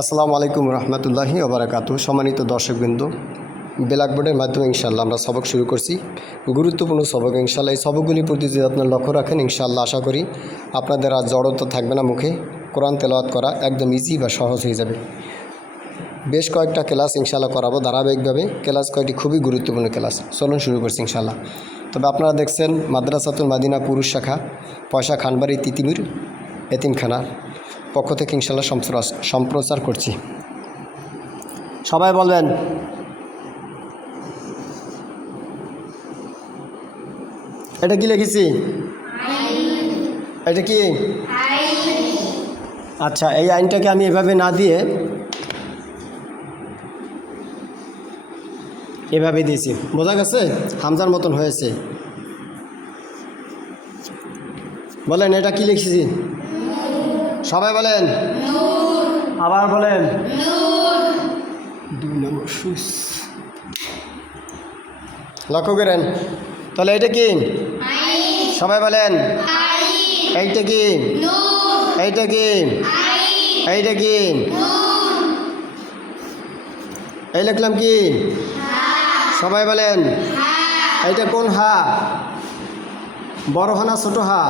আসসালামু আলাইকুম রহমতুল্লাহি ওবারাকাতু। সম্মানিত দর্শকবৃন্দ, ব্ল্যাকবোর্ডের মাধ্যমে ইনশাআল্লাহ আমরা সবক শুরু করছি। গুরুত্বপূর্ণ সবক ইনশাআল্লাহ। এই সবকগুলির প্রতি যদি আপনার লক্ষ্য রাখেন ইনশাআল্লাহ আশা করি আপনাদের আর জড়তা থাকবে না মুখে। কোরআন তেলাওয়াত করা একদম ইজি বা সহজ হয়ে যাবে। বেশ কয়েকটা ক্লাস ইনশাআল্লাহ করাবো ধারাবাহিকভাবে। ক্লাস কয়েকটি খুবই গুরুত্বপূর্ণ ক্লাস। চলুন শুরু করছি ইনশাআল্লাহ। তবে আপনারা দেখছেন মাদ্রাসাতুল মাদিনা পুরুষ শাখা পয়সা খানবাড়ি তিতিমির এতিমখানা পক্ষ থেকে ইনশাআল্লাহ সম্প্রচার করছি। সবাই বলবেন এটা কি লিখেছি? এটা কি? আচ্ছা, এই আইনটাকে আমি এভাবে না দিয়ে এভাবে দিয়েছি। বোঝা গেছে? হামজার মতন হয়েছে। বলেন এটা কি লিখেছি? সবাই বলেন আবার বলেন। লক্ষ্য করেন তাহলে এটা কি? সবাই বলেন এইটা কি? এইটা কি? এইটা কি? এই লিখলাম কি? সবাই বলেন এইটা কোন হা? বড় হা না ছোট হা?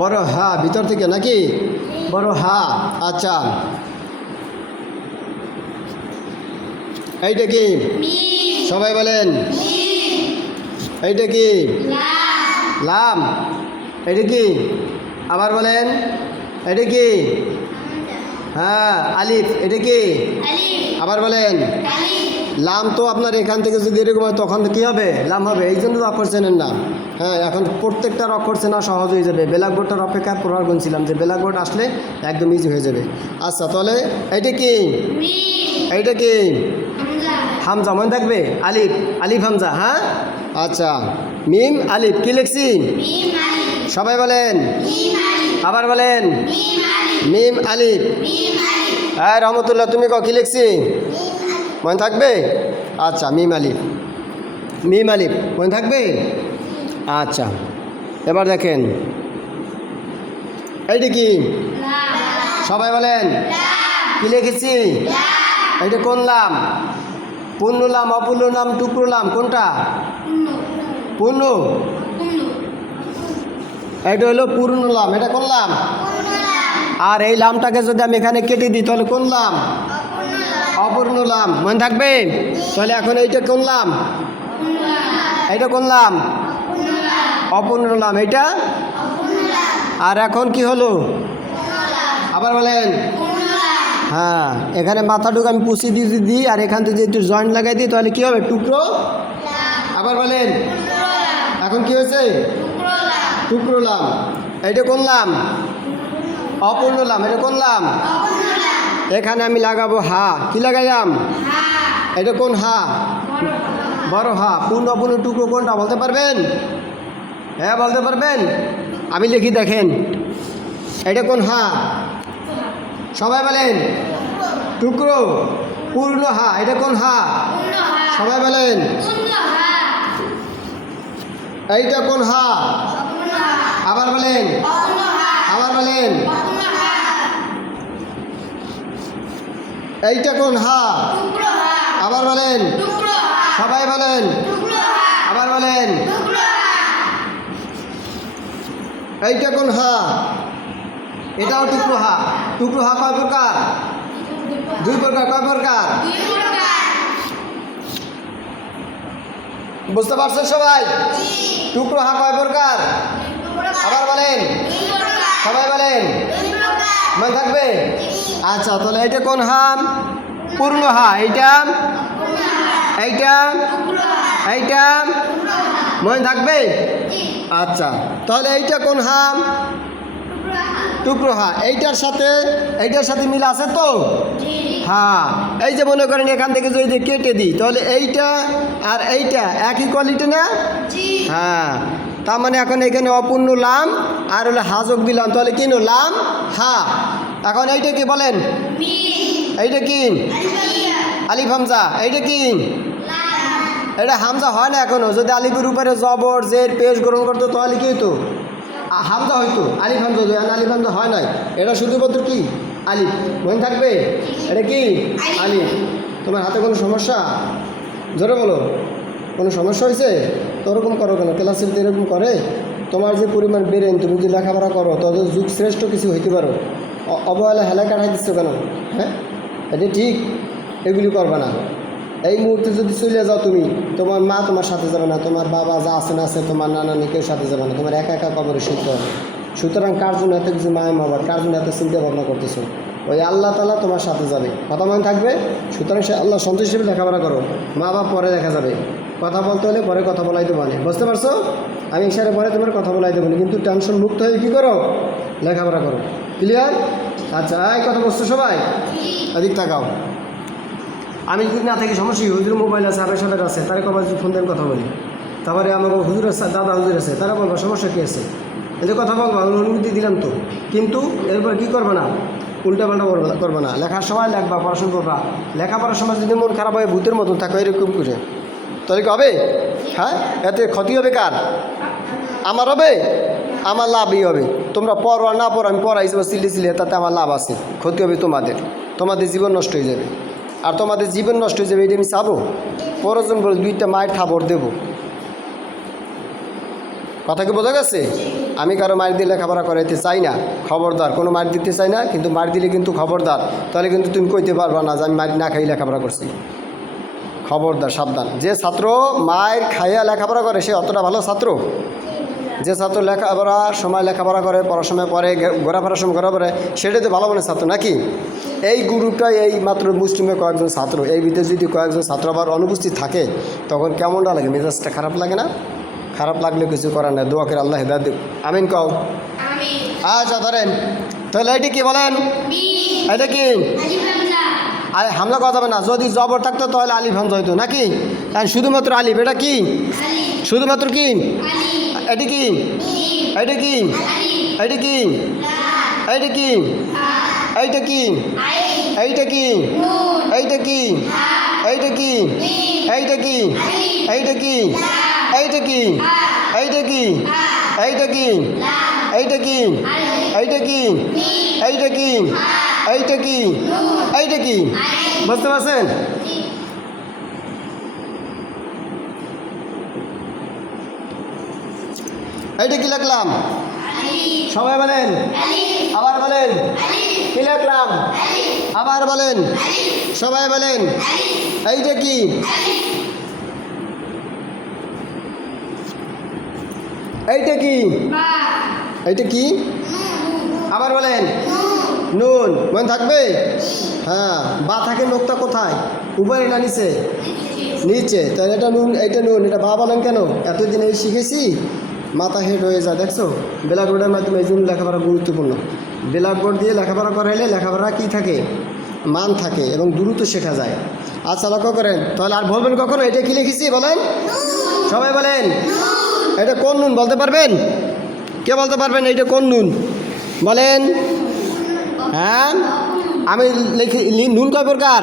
বড় হা, ভিতর থেকে নাকি? বড় হা। আচ্ছা, এইটা কি? সবাই বলেন এইটা কি? লাম। এটা কি? আবার বলেন এটা কি? হ্যাঁ, আলিফ। এটা কি? আবার বলেন লাম। তো আপনার এখান থেকে যদি এরকম হয় তখন কী হবে? লাম হবে। এই জন্য অক্ষর চেনেন না। হ্যাঁ, এখন প্রত্যেকটার অক্ষর চেনা সহজ হয়ে যাবে। ব্ল্যাকবোর্ডটার অপেক্ষায় পড়ার গুনছিলাম যে ব্ল্যাকবোর্ড আসলে একদম ইজি হয়ে যাবে। আচ্ছা, তাহলে এইটা কি? এইটা কি? হামজা। মনে থাকবে? আলিফ, আলিফ হামজা। হ্যাঁ, আচ্ছা, মিম আলিফ। কি লিখছি? সবাই বলেন আবার বলেন মিম আলিফ। হ্যাঁ রহমতুল্লাহ, তুমি কি লিখছি? মনে থাকবে? আচ্ছা, মিম আলিফ, মিম আলিফ মনে থাকবে? আচ্ছা, এবার দেখেন এইটা কি? সবাই বলেন কি লিখেছি? এইটা কোন লাম? পূর্ণ লাম, অপূর্ণ লাম, টুকরো লাম? কোনটা? পূর্ণ। এটা হলো পূর্ণ লাম। এটা কোন লাম? আর এই লামটাকে যদি আমি এখানে কেটে দিই তাহলে কোন লাম? অপূর্ণ লাম। মনে থাকবে? তাহলে এখন এইটা কোন লাম? এইটা কোন লাম? অপূর্ণ লাম। এইটা আর এখন কি হলো? আবার বলেন। হ্যাঁ, এখানে মাথাটুকু আমি পুষি দিয়ে দিই আর এখান থেকে একটু জয়েন্ট লাগাই দিই তাহলে কি হবে? টুকরো। আবার বলেন এখন কি হয়েছে? টুকরো লাম। এইটা কোন লাম? অপূর্ণ লাম। এটা কোন লাম? এখানে আমি লাগাবো হা। কি লাগাইলাম? এটা কোন হা? বড় হা। পূর্ণ অপূর্ণ টুকরো কোনটা বলতে পারবেন? হ্যাঁ বলতে পারবেন? আমি লিখি দেখেন এটা কোন হা? সবাই বলেন টুকরো। পূর্ণ হা। এটা কোন হা? সবাই বলেন এইটা কোন হা? আবার বলেন, আবার বলেন এইটা কোন হা? আবার বলেন, সবাই বলেন, আবার বলেন এইটা কোন হা? এটাও টুকরো হা। টুকরো হা কয় প্রকার? দুই প্রকার। কয় প্রকার? বুঝতে পারছেন সবাই? টুকরো হা কয় প্রকার? আবার বলেন, সবাই বলেন, মনে থাকবে? আচ্ছা, তাহলে এইটা কোন হা? পূর্ণ হা। এইটা, এইটা, এইটা মনে থাকবে? আচ্ছা, তাহলে এইটা কোন হা? টুকরো হা। এইটার সাথে মিল আছে তো? হ্যাঁ, এই যে মনে করেন এখান থেকে যদি কেটে দিই তাহলে এইটা আর এইটা একই কোয়ালিটি না? হ্যাঁ, তার মানে এখন এখানে অপূর্ণ লাম আর হলো হাজক দিলাম তাহলে কি হলো? লাম হা। এখন এইটা কি বলেন? এইটা কি? আলিফ হামজা। এইটা কি? এটা হামজা হয় না এখনো। যদি আলিফের উপরে জবর জের পেশ গ্রহণ করতো তাহলে কি হতো? হামজা হইতো। আলিফ হামজা, আলিফ হামজা হয় নাই। এটা শুধুমাত্র কি আলিফ মনে থাকবে এটা কি আলিফ। তোমার হাতে কোনো সমস্যা? জোরে বলো, কোনো সমস্যা হয়েছে? তো ওরকম করো কেন? ক্লাসে তো এরকম করে। তোমার যে পরিমাণ বেরেন, তুমি যদি লেখাপড়া করো তত যুগ শ্রেষ্ঠ কিছু হইতে পারো। অবহেলা হেলা কাটাই দিচ্ছ কেন? হ্যাঁ, এটা ঠিক, এগুলি করবে না। এই মুহূর্তে যদি চলে যাও তুমি, তোমার মা তোমার সাথে যাবে না, তোমার বাবা যা আছে না আছে, তোমার নানা কেউ সাথে যাবে না, তোমার একা একা কবরে শুনতে হবে। সুতরাং কার জন্য এত কিছু মায়া মাবার, কার জন্য এত চিন্তা ভাবনা করতেছো? ওই আল্লাহ তাআলা তোমার সাথে যাবে, কথা মনে থাকবে। সুতরাং সে আল্লাহ সন্তুষ্ট হিসেবে লেখাপড়া করো। মা বাপ পরে দেখা যাবে, কথা বলতে হলে পরে কথা বলাই দেবো না, বুঝতে পারছো? আমি ইশারে পরে তোমার কথা বলাই দেবো না, কিন্তু টেনশন মুক্ত হয়ে কী করো? লেখাপড়া করো। ক্লিয়ার? আচ্ছা, এই কথা বলছো সবাই? এদিক তাকাও। আমি যদি না থাকি সমস্যা, হুজুর মোবাইল আছে, আবের সাথে আছে, তারা কবার যদি ফোন দেন কথা বলি। তারপরে আমার হুজুর আছে, দাদা হুজুর আছে, তারা বলবা সমস্যা কী আছে, এদের কথা বলবা, অনুমতি দিলাম তো। কিন্তু এরপর কী করবে না? উল্টাপাল্টা করবে না। লেখার সময় লেখবা, পড়াশোনা করবা। লেখাপড়ার সময় যদি মন খারাপ হয়, ভূতের মতন থাকো এরকম করে, তাহলে কি হবে? হ্যাঁ, এতে ক্ষতি হবে কার? আমার হবে, আমার লাভই হবে। তোমরা পড়ো আর না পড়ো, আমি পড়াইছি বা সিলে তাতে আমার লাভ আছে, ক্ষতি হবে তোমাদের। তোমাদের জীবন নষ্ট হয়ে যাবে। আর তোমাদের জীবন নষ্ট হয়ে যাবে এটা আমি চাবো? প্রয়োজন বলে 2টা মায়ের থাবর দেব। কথা কি বোঝা গেছে? আমি কারো মায়ের দিয়ে লেখাপড়া করাইতে চাই না, খবরদার। কোনো মায়ের দিতে চাই না, কিন্তু মায়ের দিলে কিন্তু খবরদার। তাহলে কিন্তু তুমি কইতে পারবা না যে আমি মায়ের না খাই লেখাপড়া করছি। খবরদার, সাবধান। যে ছাত্র মায়ের খাইয়া লেখাপড়া করে সে অতটা ভালো ছাত্র? যে ছাত্র লেখাপড়ার সময় লেখাপড়া করে, পড়াশোনায় পড়ে, ঘোরাফেরার সময় ঘোরা পড়ে, সেটাই তো ভালো মনে ছাত্র নাকি? এই গ্রুপটাই এই মাত্র মুসলিমের কয়েকজন ছাত্র, এই ভিতরে যদি কয়েকজন ছাত্র আবার অনুপস্থিত থাকে, তখন কেমনটা লাগে? মেজাজটা খারাপ লাগে না? খারাপ লাগলে কিছু করার নেই, দোয়া করে আল্লাহ হিদায়াত দেব। আমিন কও। আচ্ছা ধরেন, তাহলে এইটি কি বলেন? এটা কি? আরে হামলা করা যাবে না। যদি জবর থাকতো তাহলে আলিফ হামজা হইতো নাকি? শুধুমাত্র আলিফ। এটা কি? শুধুমাত্র কি? এটি কি? এইটা কি? এইটা কি? এইটা কি? এইটা কি? এইটা কি? এইটা কি? এইটা কি? এইটা কি? এইটা কি? এইটা কি? এইটা কি? এইটা কি? এইটা কি? এইটা কি? এইটা কি? এইটা কি? এইটা কি? বুঝতে পারছেন? এইটা কি লিখলাম? সবাই বলেন, আবার বলেন। কি লিখলাম? আবার বলেন, সবাই বলেন। এইটা কি? এইটা কি? এইটা কি? আবার বলেন। নুন। মনে থাকবে? হ্যাঁ। বা থাকে নোকটা কোথায়? উপরে না নিচে? নিচে। তাহলে এটা নুন, এইটা নুন। এটা বা বলেন কেন? এতদিন এই শিখেছি, মাথা হেড হয়ে যায়। দেখছো, ব্ল্যাকবোর্ডের মাধ্যমে এই জন্য লেখাপড়া গুরুত্বপূর্ণ। ব্ল্যাকবোর্ড দিয়ে লেখাপড়া করাইলে লেখাপড়া কী থাকে? মান থাকে এবং দ্রুত শেখা যায়। আচ্ছা, লক্ষ্য করেন। তাহলে আর বলবেন কখনো এটা কি লিখেছি? বলেন, সবাই বলেন। এটা কোন নুন বলতে পারবেন? কে বলতে পারবেন এইটা কোন নুন? বলেন। হ্যাঁ, আমি লিখি। নুন কয় প্রকার?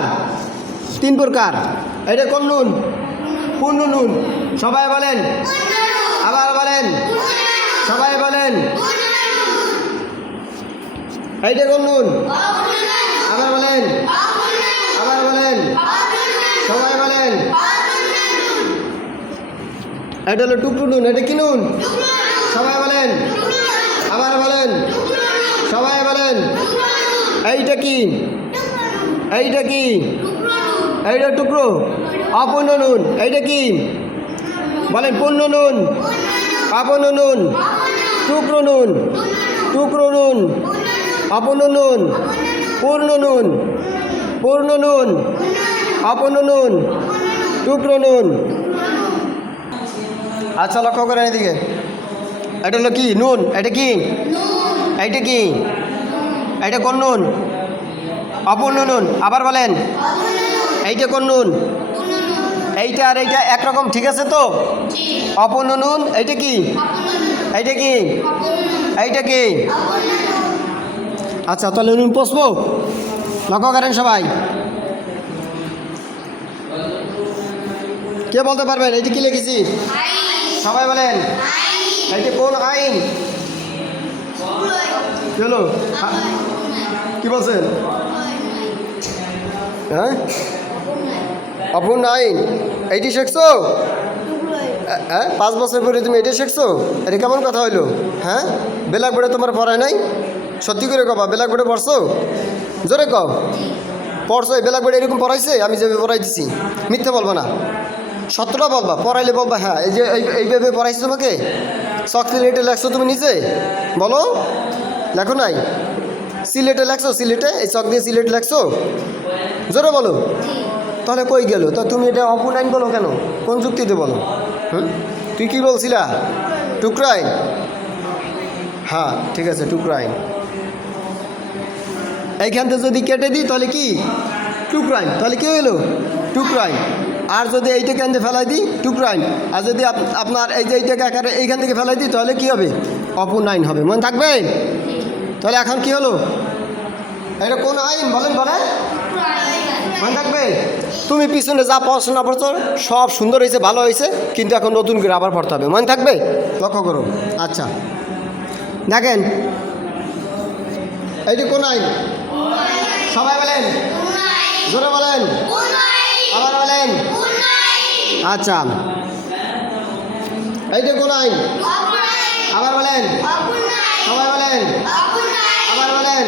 3 প্রকার। এটা কোন নুন? পূর্ণ নুন। সবাই বলেন, আবার বলেন, সবাই বলেন। এইটা কোন নুন? আবার বলেন, আবার বলেন, সবাই বলেন। এটা হলো টুকরো নুন। এটা কি নুন? সবাই বলেন, আবার বলেন, সবাই বলেন। এইটা কি? এইটা কি? এইটা টুকরো, অপূর্ণ নুন। এইটা কি? বলেন, পূর্ণ নুন, অপূর্ণ নুন, টুকরো নুন, টুকরো নুন, অপূর্ণ নুন, পূর্ণ নুন, পূর্ণ নুন, অপূর্ণ নুন, টুকরো নুন। আচ্ছা, লক্ষ্য করেন এদিকে। এটা হলো কি? নুন। এটা কি? এইটা কি? এইটা কোন নুন? অপূর্ণ নুন। আবার বলেন, এইটা কোন নুন? এইটা আর এইটা একরকম, ঠিক আছে তো? অপূর্ণ নুন। এইটা কি? এইটা কি? এইটা কি? আচ্ছা, তাহলে নুন পচবো। লক্ষ্য করেন সবাই। কে বলতে পারবেন এইটা কি লিখেছি? সবাই বলেন, এইটা কোন আইন? চলো, কি বলছেন? হ্যাঁ, অপর নাইন এইটি শিখছো? হ্যাঁ, 5 বছর পরে তুমি এটা শিখছো? এটা কেমন কথা হইলো? হ্যাঁ, ব্ল্যাক বোর্ডে তোমার পড়ায় নাই? সত্যি করে কবা, ব্ল্যাক বোর্ডে পড়ছো? জোরে কও, পড়ছো? এই ব্ল্যাক বোর্ডে এরকম পড়াইছে? আমি যেভাবে পড়াই দিছি, মিথ্যে বলবো না, সত্যটা বলবা। পড়াইলে বলবা হ্যাঁ এই যে এইভাবে পড়াইছো তোমাকে। চক সিলেটে লেখছো তুমি নিজে? বলো, লেখো নাই? সিলেটে লেখছো? সিলেটে এই চক দিয়ে সিলেট লেখছো? জোরে বলো। তাহলে কই গেল? তো তুমি এটা অপর নাইন বলো কেন? কোন যুক্তিতে বলো? হুম, তুই কি বলছিলা? টুকরাইন? হ্যাঁ ঠিক আছে, টুকরাইন। এইখান থেকে যদি কেটে দিই তাহলে কি? টুকরাইন। তাহলে কি হলো? টুকরাইন। আর যদি এইটাকে আনতে ফেলাই দিই, টুকরাইন। আর যদি আপনার এই যে এইটাকে আকারে এইখান থেকে ফেলাই দিই তাহলে কি হবে? অপর নাইন হবে। মনে থাকবে? তাহলে এখন কি হলো? এটা কোন আইন বলেন? বলেন, মনে থাকবে? তুমি পিছনে যা পড়াশোনা পড়ছো সব সুন্দর হয়েছে, ভালো হয়েছে, কিন্তু এখন নতুন করে আবার পড়তে হবে। মনে থাকবে? লক্ষ্য করো। আচ্ছা দেখেন, এইটি কোন আইন? সবাই বলেন, জোরে বলেন, আবার বলেন। আচ্ছা, এইটা কোন আইন? আবার বলেন, সবাই বলেন, আবার বলেন।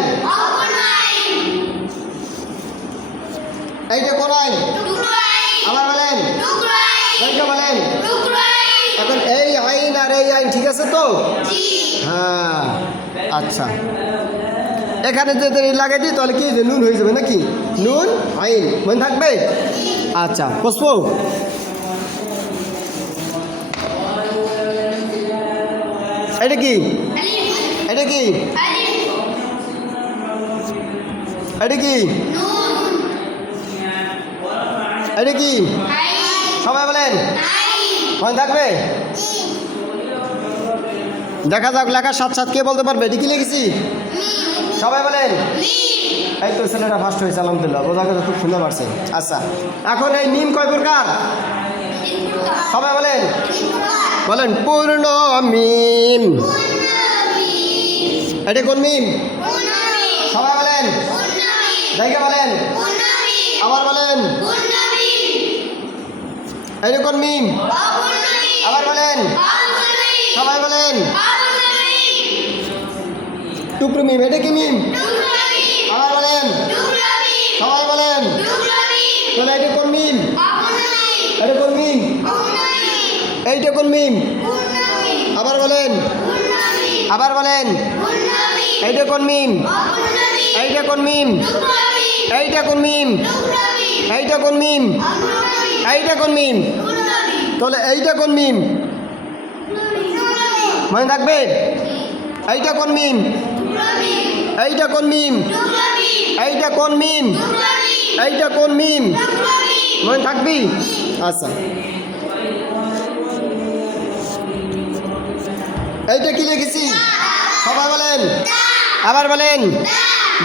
এইটা কোন আইন? আবার বলেন, এইটা বলেন। এখন এই আইন আর এই আইন ঠিক আছে তো? হ্যাঁ, আচ্ছা। এখানে যদি লাগিয়ে দিই তাহলে কি নুন হয়ে যাবে নাকি? নুন আইন। মনে থাকবে? আচ্ছা, পুষ্প এটা কি? এটা কি? এটা কি? এটা কি? সবাই বলেন, মনে থাকবে? দেখা যাক লেখার সাথে সাথে কে বলতে পারবে এটা কি লিখেছি? সবাই বলেন। এই তো ছেলেটা ফার্স্ট হয়েছে, আলহামদুলিল্লাহ, বোঝা গেছে, খুব সুন্দর পারছে। আচ্ছা, এখন এই মিম কয় প্রকার? সবাই বলেন, বলেন। পূর্ণ মিম। এটা কোন মিম? সবাই বলেন, দেখে বলেন, আবার বলেন। এটা কোন মিম? আবার বলেন, সবাই বলেন। টুকরো মিম। এটা কি মিম? আবার বলেন, সবাই বলেন। তাহলে এটা কোন মিম? এটা কোন মিম? এইটা কোন মিম? আবার বলেন, আবার বলেন। এইটা কোন মিম? এইটা কোন মিম? এইটা কোন মিম? এইটা কোন মিম? এইটা কোন মিম? তাহলে এইটা কোন মিম? মনে থাকবে? এইটা কোন মিম? এইটা কোন মিম? এইটা কোন মিম? এইটা কোন মিম? মনে থাকবি? আচ্ছা, এইটা কি লিখেছি? সবাই বলেন, আবার বলেন,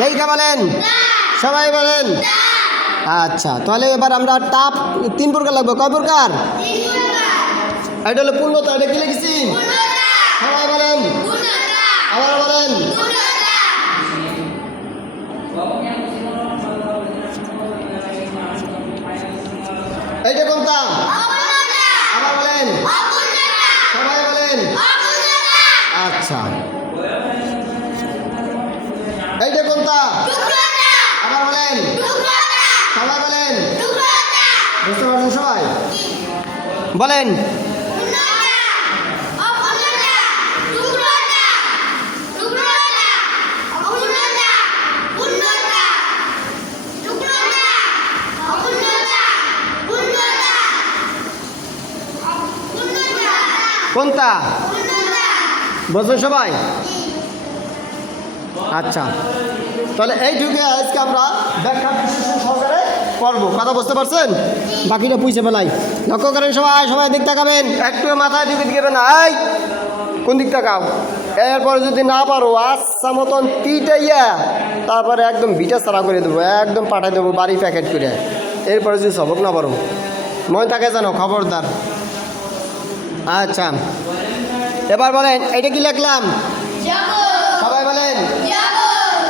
দেখা বলেন, সবাই বলেন। আচ্ছা, তাহলে এবার আমরা তাপ 3 প্রকার লাগবে। কয় প্রকার? এটা হলো পূর্ণতা। এটা কি লিখেছি? সবাই বলেন, আবার বলেন। এইটা কোনটা? আবার বলেন, সবাই বলেন। আচ্ছা, এইটা কোনটা? আবার বলেন, সবাই বলেন। বুঝতে পারছেন সবাই? বলেন। কোনটা? বুঝছেন সবাই? আচ্ছা, তাহলে এইটুকু আজকে আমরা ব্যাখ্যা বিশ্লেষণ সহকারে করবো। কথা বুঝতে পারছেন? বাকিটা পুষে ফেলাই। লক্ষ্য করেন সবাই, সবাই দিক তাকাবেন, একটু মাথায় দিকে দিকে না। এই কোন দিক তাকাও। এরপরে যদি না পারো আচ্ছা মতন পিটাইয়া তারপরে একদম ভিটা সারা করে দেবো, একদম পাঠাই দেবো বাড়ি প্যাকেট করে। এরপরে যদি সবক না পারো, মনে থাকে জানো, খবরদার। আচ্ছা, এবার বলেন, এইটা কি লিখলাম? সবাই বলেন,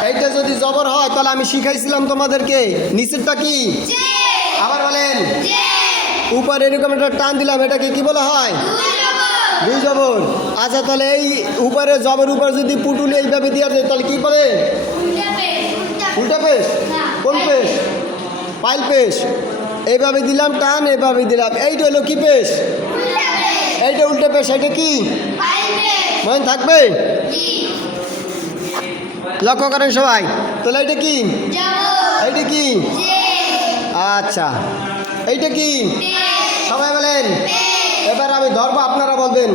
এইটা যদি জবর হয় তাহলে আমি শিখাইছিলাম তোমাদেরকে নিচেরটা কি আবার বলেন উপরে এরকম একটা টান দিলাম এটাকে কি বলা হয় দুই জবর আচ্ছা তাহলে এই উপরে জবর উপর যদি পুটুলি এইভাবে দেওয়া যায় তাহলে কি বলে উল্টা পেশ কোন পেশ পাইল পেশ এইভাবে দিলাম টান এইভাবে দিলাম এইটা হলো কি পেশ এইটা উল্টা পেশ এইটা কি মনে থাকবে লক্ষ্য করেন সবাই তাহলে এইটা কি এইটা কি আচ্ছা এইটা কি সবাই বলেন এবার আমি ধরবো আপনারা বলবেন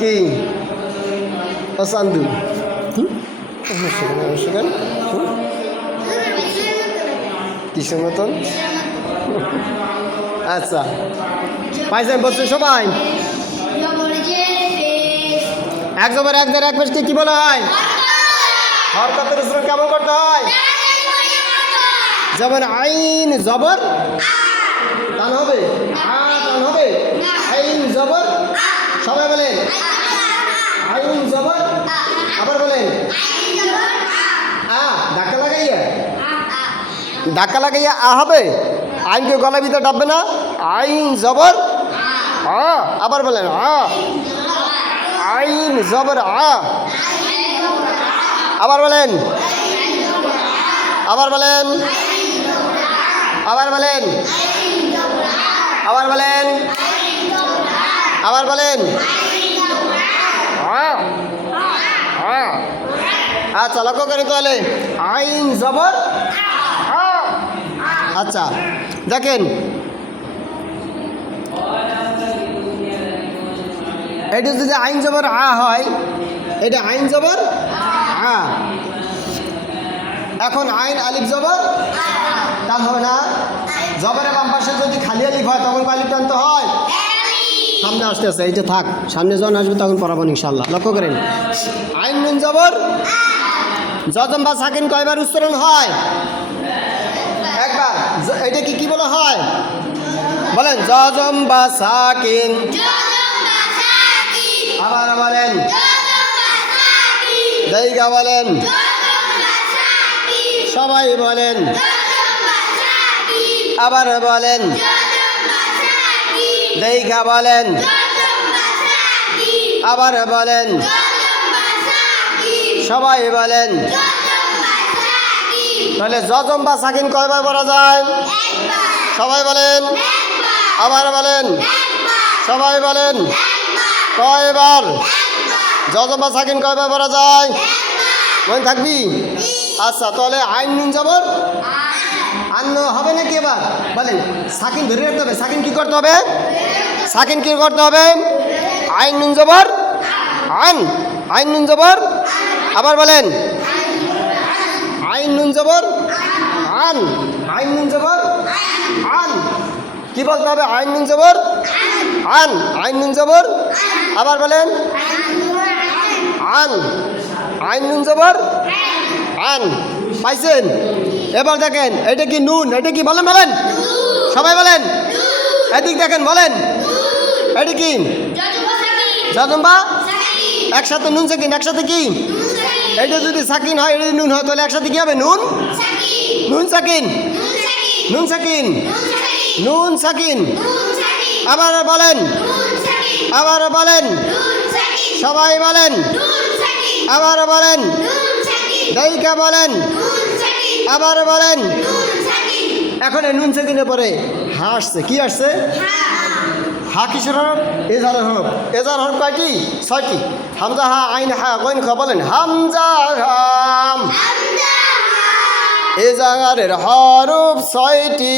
কি অসান্দু কিসের মতন আচ্ছা পাইছেন বলছেন সবাই এক জবর এক দেড় এক পেশকে কি বলা হয় হরকতের উচ্চারণ কেমন করতে হয় যেমন আইন জবর টান হবে টান হবে আইন জবর সবাই বলেন আইন জবর আবার বলেন ধাক্কা লাগাইয়া হবে আইনকে গলার ভিতরে ডাববে না আইন জবর আবার বলেন আইন জবর আবার বলেন আবার বলেন আবার বলেন আবার বলেন আবার বলেন আচ্ছা লক্ষ্য করি তাহলে আইন জবর আচ্ছা দেখেন এটা যদি আইন জবর হয় এটা আইন জবর এখন আইন আলিফ জবর তা হবে না জবরের বাম পাশে যদি খালি আলিফ হয় তখন আলিফ টানতে হয় সামনে আসতে আসতে এইটা থাক সামনে যখন আসবে তখন পড়াবেন ইনশাল্লাহ লক্ষ্য করেন আইন নুন জবর জজম বা সাকিন কয়বার উচ্চারণ হয় একবার এটা কি বলা হয় বলেন জজম বা সাকিন আবার বলেন দাইগা বলেন সবাই বলেন আবার বলেন দাইগা বলেন আবার বলেন সবাই বলেন তাহলে জজম বা সাকিন কয়বার পড়া যায় সবাই বলেন আবার বলেন সবাই বলেন কয়বার জজম বা সাকিন কয়বার পড়া যায় মনে থাকবি আচ্ছা তাহলে আইন নুন জবর আন্ন হবে নাকি এবার বলেন সাকিন ধরে রাখতে হবে সাকিন কি করতে হবে সাকিন কি করতে হবে আইন নুন জবর আইন নুন জবর আবার বলেন আইন নুন জবর আইন নুন জবর কি বলতে হবে আইন নুন জবর আইন নুন জবর আবার বলেন আইন নুন জবর পাইছেন এবার দেখেন এটা কি নুন এটা কি বলেন বলেন সবাই বলেন এদিক দেখেন বলেন এটা কি জজম বা একসাথে নুন সাকিন একসাথে কি এটা যদি সাকিন হয় এটা নুন হয় তাহলে একসাথে কি হবে নুন নুন সাকিন নুন সাকিন নুন সাকিন আবার বলেন আবার বলেন, সবাই বলেন, আবার বলেন, দাইকা বলেন, আবার বলেন। এখন এই নুন সেদিনে পরে হা আসছে, কি আসছে? হা কিসের হরফ? এজারের হরফ। এজার হরফ কয়টি? 6টি। হামজা হা আইন হা কইন খ বলেন, হামজা হাম। এজারের হরফ 6টি।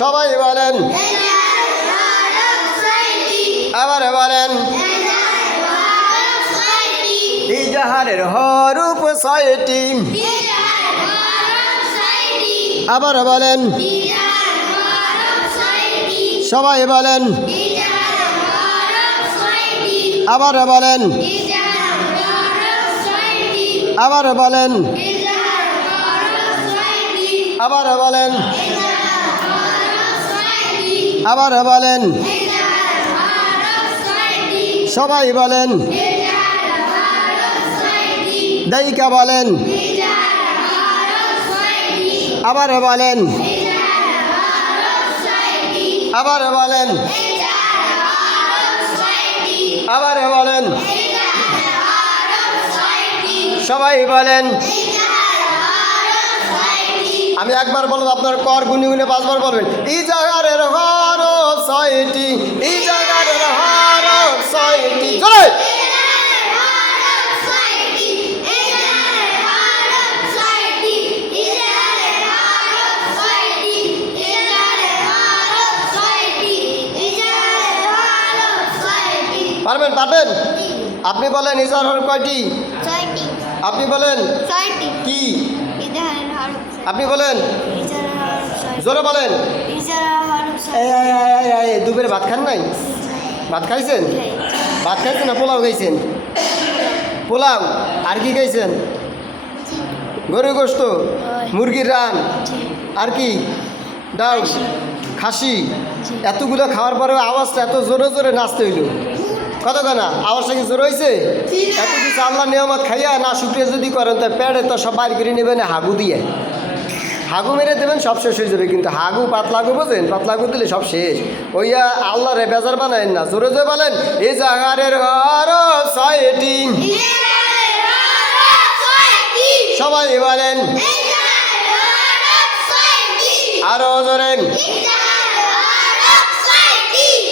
সবাই বলেন, আবার বলেন, ইজাহারের হরফ 6টি। আবার বলেন, সবাই বলেন, আবার বলেন, আবার বলেন, আবার বলেন, আবার বলেন, সবাই বলেন, দাইকা বলেন, আবার বলেন, আবার বলেন, আবার বলেন, সবাই বলেন। আমি একবার বলবো, আপনার কর গুনে গুনে 5বার বলবেন। ইজাহারের হরফ 6টি, ইজাহারের হরফ 6টি। জোরে পারবেন, পারবেন। আপনি বলেন ইজাহার হরফ কয়টি? আপনি বলেন কি? আপনি বলেন, জোরে বলেন। দুপুরে ভাত খান নাই? ভাত খাইছেন? ভাত খাইছেন না পোলাও খাইছেন? পোলাও আর কি খাইছেন? গরুর গোশত, মুরগির রান, আর কি? ডাল, খাসি। এতগুলো খাওয়ার পরে আওয়াজটা এত জোরে জোরে নাচতে হইল। কত গানা আওয়াজটা কি জোর হয়েছে? এত কিছু আল্লাহ নিয়ামত খাইয়া না শুক্রিয়া যদি করেন, তো পেটে তো সব বাইর করে নেবেন হাগু দিয়ে। হাগু মেরে দেবেন, সব শেষ হয়ে যাবে। কিন্তু হাগু পাতলাগু বোঝেন? পাতলাগু দিলে সব শেষ। ওইয়া আল্লাহ রে বেজার বানায় না। জোরে জোরে বলেন, এই জাহারের হরফ 6টি। সবাই বলেন, আরো জোরে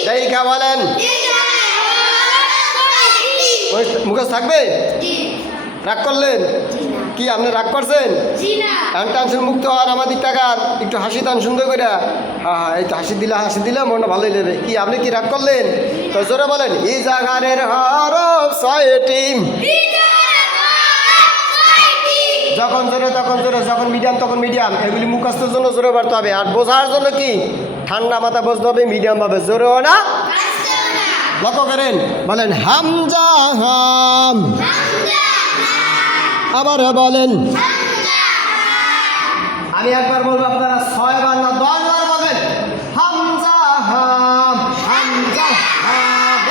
দাইকা বলেন। মুখস্থ থাকবে? রাগ করলেন কি? আপনি রাগ করছেন? এখন টেনশন মুক্ত হওয়ার আমাদের টাকার একটু হাসি টান সুন্দর করে। হ্যাঁ, এই তো হাসি দিলে মনটা ভালোই লাগবে। কি আপনি কি রাগ করলেন? তো জোরে বলেন, এই জাহারের হরফ 6টি। যখন জোরে তখন জোরে, যখন মিডিয়াম তখন মিডিয়াম। এগুলি মুখস্থের জন্য জোরে বাড়তে হবে, আর বোঝার জন্য কি ঠান্ডা মাথা বুঝতে হবে, মিডিয়াম ভাবে। জোরেও না, লক্ষ্য করেন। বলেন হামজা হাম। আবার বলেন, আমি একবার বলবো, আপনারা 6 বার না 10 বার বলেন। হামজা হাম, হামজা হাম।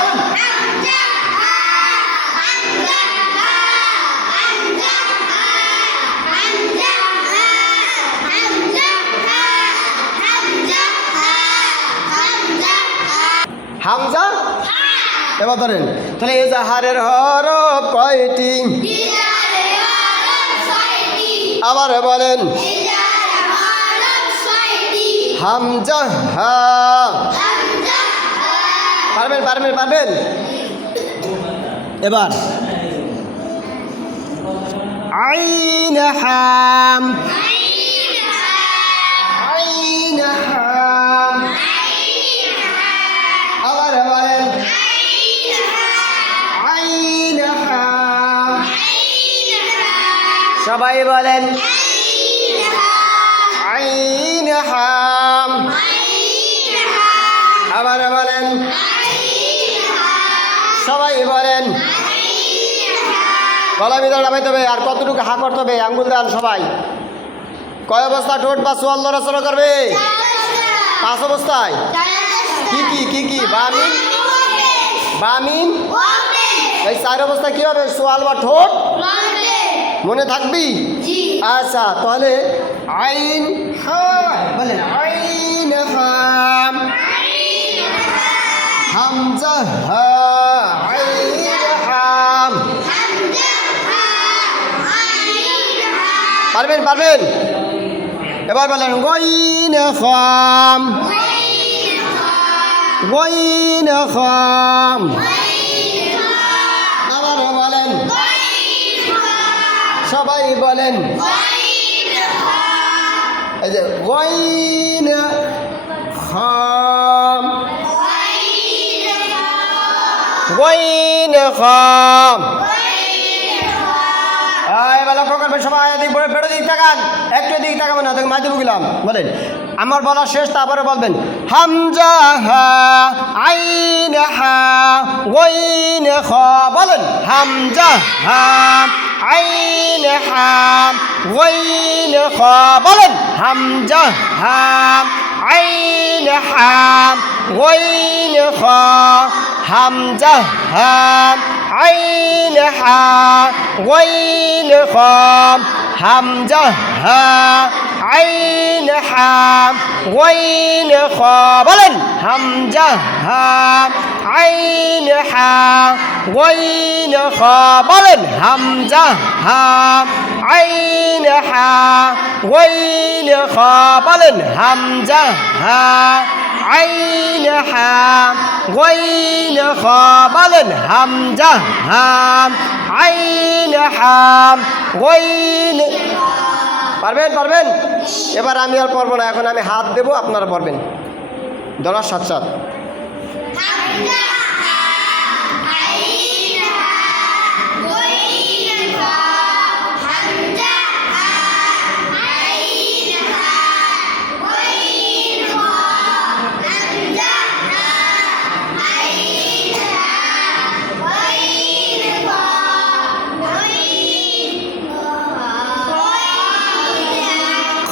হামজা। এবার ধরেন, তাহলে এজাহারের হরফ কয়টি? আবার বলেন, হামজা হা। পারবেন, পারবেন, পারবেন। এবার আইন হাম, আইন হাম। আবার বলেন, আইন হাম। সবাই বলেন, আইন হাম। আবার বলেন, সবাই বলেন। গলা ভিতরে নামাইতে হবে। আর কতটুকু হা করতে হবে? আঙ্গুল দেন সবাই। কয় অবস্থা ঠোঁট বা সোয়াল লড়াচড়া করবে? 5 অবস্থায়। কি কি কি কি? বামিন, বামিন। এই 4 অবস্থা কি হবে? সোয়াল বা ঠোঁট মনে থাকবি? আচ্ছা, তাহলে আইন হা বলেন, আইন হাম। হামজা হা আইন হাম। পারবেন পারবেন। এবার বলেন গইন খাম গইন খাম। আবার বলেন সবাই বলেন এই যে গইন খাম গইন খাম। এবার লক্ষ্য করবেন সবাই বেড়ে দিক তাকান, একটু দিক তাকাবেন না, তোকে মাঝে বুঝলাম। বলেন আমার বলা শেষ, তারপরে বলবেন হামজা হা আইন হা গইন খ। বলেন হামজা হা আইন হা গইন খ। বলেন হামজা হা আইন হা গইন খ। হামজা হা আইন হা গইন খ। হামজা হা আইন হা গইন খ। বলেন হামজা হা আইন হা গইন খ। বলেন হামজা হা আইন হা গইন খ। বলেন হামজা হা আইন হা গইন খ। বলেন হামজা হা আইন হা গইন। পারবেন পারবেন। এবার আমি আর পড়বো না, এখন আমি হাত দেবো, আপনারা পড়বেন ধরার সাথে সাথে।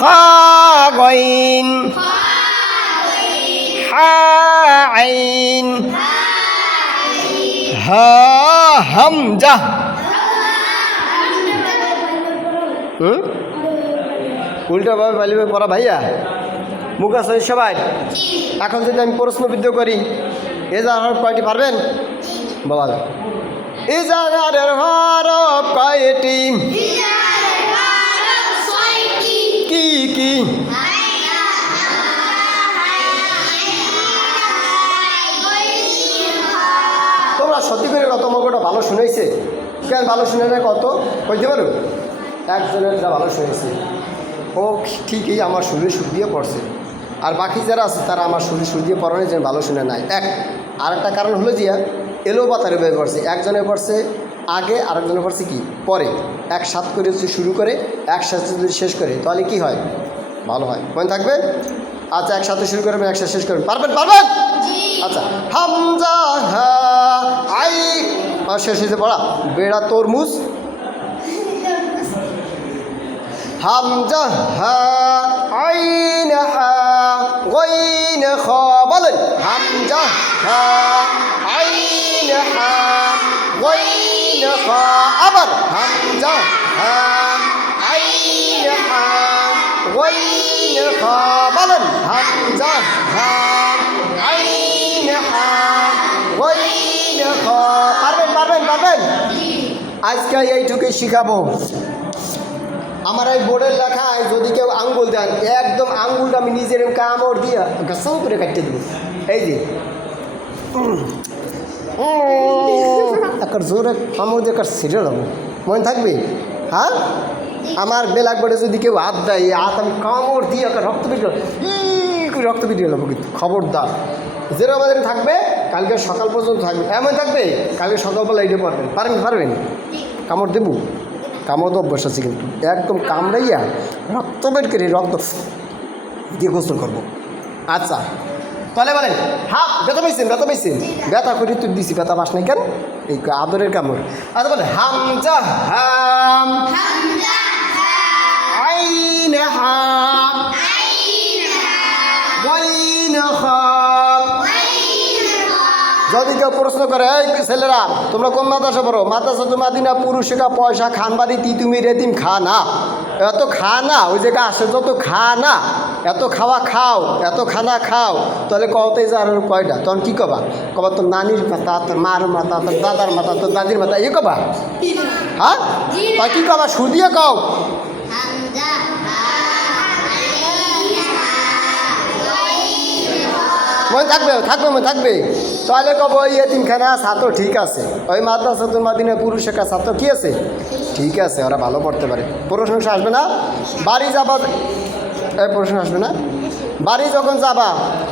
খা গইন হা আইন হা হামজা। উল্টা ভাবে পালিবে পড়া ভাইয়া, মুখ আছে সবাই। এখন যদি আমি প্রশ্নবিদ্ধ করি এ জাহার কয়টি পারবেন? বাবা এ জাহারের হরফ কয়টি? কি কি? তোমরা সত্যি করে কত মগটা ভালো শুনেছে? কেন ভালো শুনে না কত কইতে পারো? একজনের যা ভালো শুনেছে ও ঠিকই আমার শরীর সুর দিয়ে পড়ছে, আর বাকি যারা আছে তারা আমার শরীর সুর দিয়ে পড়ানোর জন্য ভালো শুনে নাই। আর একটা কারণ হলো যে এলো বাতারে বয়ে পড়ছে, একজনে পড়ছে আগে, আরেকজনে পড়ছে কি পরে। একসাথে করে যদি শুরু করে একসাথে যদি শেষ করে তাহলে কি হয়? ভালো হয়। মনে থাকবে? আচ্ছা একসাথে শুরু করবেন, একসাথে শেষ করবেন। পারবেন পারবেন? আচ্ছা হামজা হা আই শেষ হয়েছে পড়া। বেড়া তরমুজ হামজা হা আইন হা গইন খ। বলেন হামজা হা আইন হা গইন খ। আবার হামজা হা আইন হা গইন খ। বলেন হামজা হা আইন হা গইন খ। পারবেন পারবেন পারবেন। আজকে এইটুকুই শিখাবো। আমার এই বোর্ডের লেখায় যদি কেউ আঙ্গুল দেন, একদম আঙ্গুলটা আমি নিজের কামড় দিয়ে গাছাও করে কাটতে দেবো। এই যে একটা জোরে কামড় দিয়ে একটা ছিঁড়ে দেবো। মনে থাকবে? হ্যাঁ আমার ব্ল্যাক বোর্ডে যদি কেউ হাত দেয়, এই হাত আমি কামড় দিয়ে একটা রক্ত বেরিয়ে রক্ত বেরিয়ে নেবো। কিন্তু খবরদার যেটা আমাদের থাকবে কালকে সকাল পর্যন্ত থাকবে, এমন থাকবে কালকে সকালবেলা এইটা পারবেন। পারবেন পারবেন? কামড় দেবো, কামড় তো অভ্যাস আছে, কিন্তু একদম কামড়াইয়া রক্ত বের করে রক্ত দিয়ে গোসল করবো। আচ্ছা তাহলে বলেন হ্যাঁ ব্যথা পাইছেন? ব্যথা পাইছেন? ব্যথা করে তুই দিছি, ব্যথা পাস নাই কেন? এই আদরের কামড়। আচ্ছা বলে হামজা হাম আইন হাম গইন খাম যদি কেউ প্রশ্ন করে এই ছেলেরা তোমরা কোন মাদ্রাসা পড়ো? মাদ্রাসা তো মাদিনা পুরুষেরা পয়সা খানবাড়ি তিতুমি রেতিম খা না, এত খা না, ওই জায়গায় আসে যত খা না, এত খাওয়া খাও, এত খানা খাও, তাহলে কতে যার কয়টা? তখন কী কবা? কবা তোর নানির মাথা, তোর মার মাথা, তোর দাদার মাথা, তোর দাদির মাথা, এ কবা? হ্যাঁ তা কী কবা? শুধিয়ে কও। মনে থাকবে, থাকবে, মনে থাকবে। তাহলে কব ওই এতিমখানা ছাত্র ঠিক আছে, ওই মাদ্রাসাতুল মাদিনা পুরুষ শেখা ছাত্র কী আছে? ঠিক আছে, ওরা ভালো পড়তে পারে। প্রশংসা আসবে না? বাড়ি যাবা, এই প্রশ্ন আসবে না? বাড়ি যখন যাবা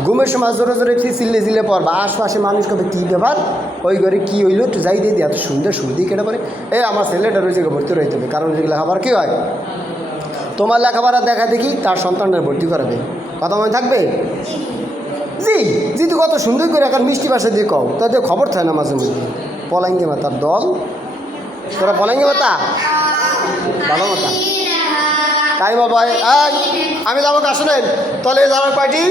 ঘুমের সময় জোরে জোরে চিল্লে পড়বা, আশপাশে মানুষ কবে কী ব্যাপার, ওই ঘরে কী হইলো একটু যাই দিয়ে এত সুন্দর সুরদি কেটে পড়ে, এই আমার ছেলেটার ওই জায়গায় ভর্তি রইতে হবে। কারণ ওই লেখাপড়া কী হয়, তোমার লেখাপড়া দেখা দেখি তার সন্তানদের ভর্তি করাবে। কথা মনে থাকবে? জি জি, তুই কত সুন্দর করে এখন মিষ্টি ভাষা দিয়ে কও, তাদের খবর থাকে না মাঝে মধ্যে। পলাঙ্গি মাতার দল, তোরা পলাঙ্গি মাতা ভালো মাতা তাই বাবা। আমি যাবো কাজ শুনেন, তাহলে যাওয়ার কয়টি?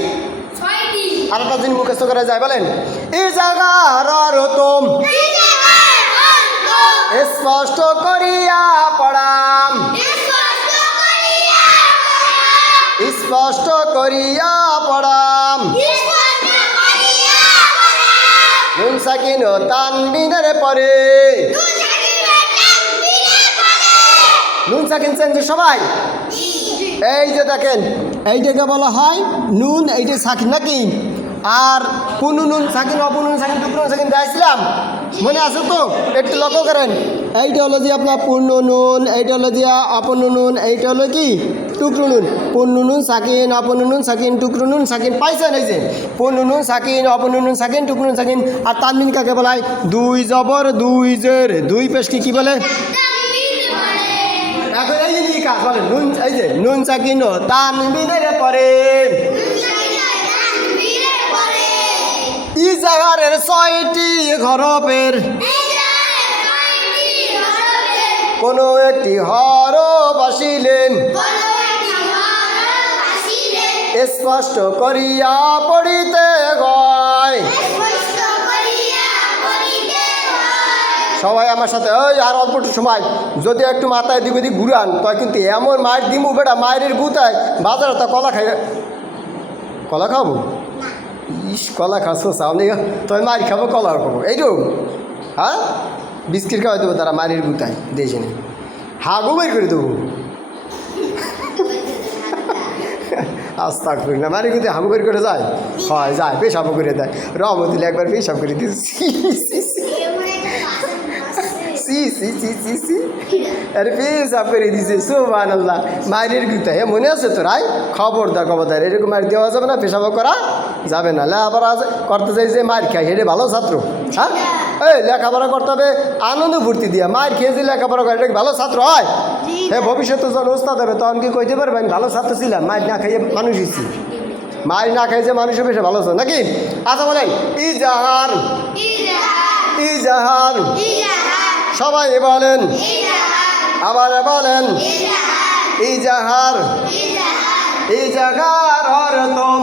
আর একটা দিন মুখস্থ করে যায়, বলেন এই জায়গার তোম স্পষ্ট করিয়া পড়াম, স্পষ্ট করিয়া পড়াম, নুন সাকিন ও তানবিনের পরে, নুন সাকিন চেঞ্জ সবাই। এই যে দেখেন এইটাকে বলা হয় নুন, এইটা সাকিন নাকি? আর পুনু নুন সাকিন, অপুনুন সাকিন, টুকরুন সাকিন দিয়েছিলাম, মনে আছে তো? একটু লক্ষ্য করেন, এইটা হলো যে আপনার পূর্ণ নুন, এইটা হলো যে অপূর্ণ নুন, এইটা হলো কি টুকরো নুন। পূর্ণ নুন সাকিন, অপূর্ণ নুন সাকিন, টুকরো নুন সাকিন, পাইছেন? এই যে পূর্ণ নুন সাকিন, অপূর্ণ নুন সাকিন, টুকরো নুন সাকিন। আর তানবিন কাকে বলা হয়? দুই জবর দুই জের দুই পেশ কি বলে? এখন এই যে কাজ বলে নুন, এই যে নুন সাকিন ও তানবিনের পরে ইজাহারের 6টি হরফের কোনো একটি হরফ আসিলেন স্পষ্ট করিয়া পড়িতে হয়। সবাই আমার সাথে ওই আর অল্প সময় যদি একটু মাথায় দিকে দিক ঘুরান, তাই কিন্তু এমন মায়ের দিমু বেটা, মায়ের গুতায় বাজারে তা কলা খাই, কলা খাবো, ইস কলা খাচ্ছ সামনে, তবে মার খাবো, কলা খাবো, এইটুকু। হ্যাঁ বিস্কিট খাওয়াই দেবো তারা মায়ের গুতায়, দিয়েছে না হাগু বের করে দেবো। আস্তাক করি না, মারি কিন্তু হাগু বের করে যায়, হয় যায়, পেশাবো করে দেয়। রহমতুল্লাহ একবার পেশাব করে দিয়েছি, আরে পেশাব করে দিছে, সুবহানাল্লাহ। মায়ের গুতায় মনে আছে তো রাই? খবরদার খবরদার, এরকম মার দেওয়া যাবে না, পেশাব করা যাবে না। লেখাপড়া করতে চাই যে মার খাই, হেরে ভালো ছাত্র? হ্যাঁ এই লেখাপড়া করতে হবে আনন্দ ফুর্তি দিয়া, মার খেয়ে যে লেখাপড়া করে এটা ভালো ছাত্র হয়? হ্যাঁ ভবিষ্যতে যখন ওস্তাদ হবে তখন কি কইতে পারবে আমি ভালো ছাত্র ছিলাম, মার না খাইয়ে মানুষ হচ্ছি, মার না খাই যে মানুষ বেশি ভালো ছিল নাকি? আচ্ছা বলেন ইজাহার, ইজাহার সবাই বলেন, আবার বলেন ইজাহার, ইজাহার হরতম,